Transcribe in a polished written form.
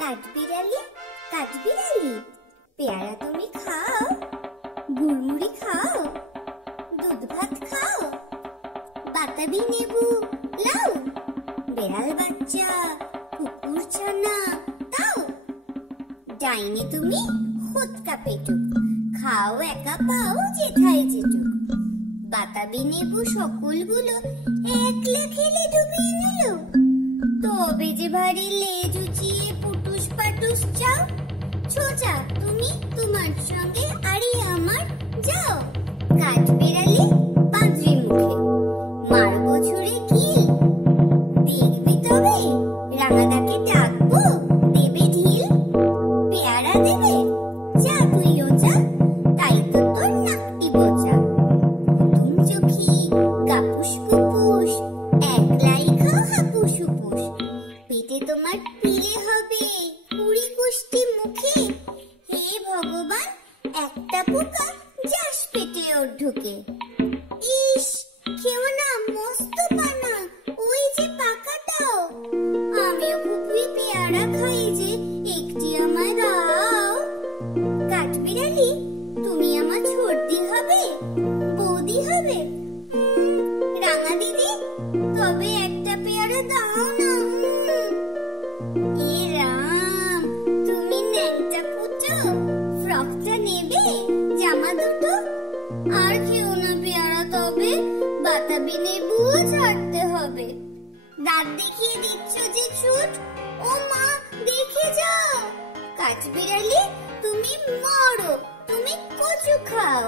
কাঠবিড়ালি কাঠবিড়ালি, পেয়ারা তুমি খাও, গুড়মুড়ি খাও, দুধ ভাত খাও, বাতাবি লেবু লাও, বেড়াল বাচ্চা কুকুর ছানা তাও। ডাইনি তুমি হোতকা পেটুক, খাও একা পাও যেথায় যেটুক। বাতাবি লেবু সকলগুলো একলা খেলে ডুবিয়ে নিল। তবে যে ভারী লেজ উঁচিয়ে পুটুস পাটুস চাও। ছোচা তুমি তোমার সঙ্গে আড়ি আমার যাও। কাঠবিড়ালি বাঁদরি মুখে, মারবো ছুঁড়ে কিল। দেখবি তবে রাঙাদাকে ডাকবো, দেবে ঢিল। পেয়ারা দেবে, যা তুইও যা, তাই তো তোর নাকটি বোঝা। তুম চোখি কাপুস কুপুস, একলাই খাও হাপুস হুপুস। পেটে তোমার পিলে হবে কুড়ি কুষ্টি মুখে। হে ভগবান, একটা পোকা যাস পেটে ওর ঢুকে। ইস, খেও না মস্ত পানা, ওই যে পাকাটাও। আমিও খুবই পেয়ারা খাই যে, একটি আমায় দাও। কাঠবিড়ালি তুমি আমার ছোটদি হবে, বৌদি হবে। রাঙা দিদি তবে একটা পেয়ারা দাও না। এ রাম, তুমি ন্যাংটা ফুটো, ফ্রকটা নেবে, জামা দুটো। আর খেও না পেয়ারা তবে, বাতাবি লেবুও ছাড়তে হবে। দাঁত দেখিয়ে দিচ্ছ যে ছুট, ও মা দেখে যাও। কাঠবিড়ালি তুমি মরো, তুমি কচু খাও।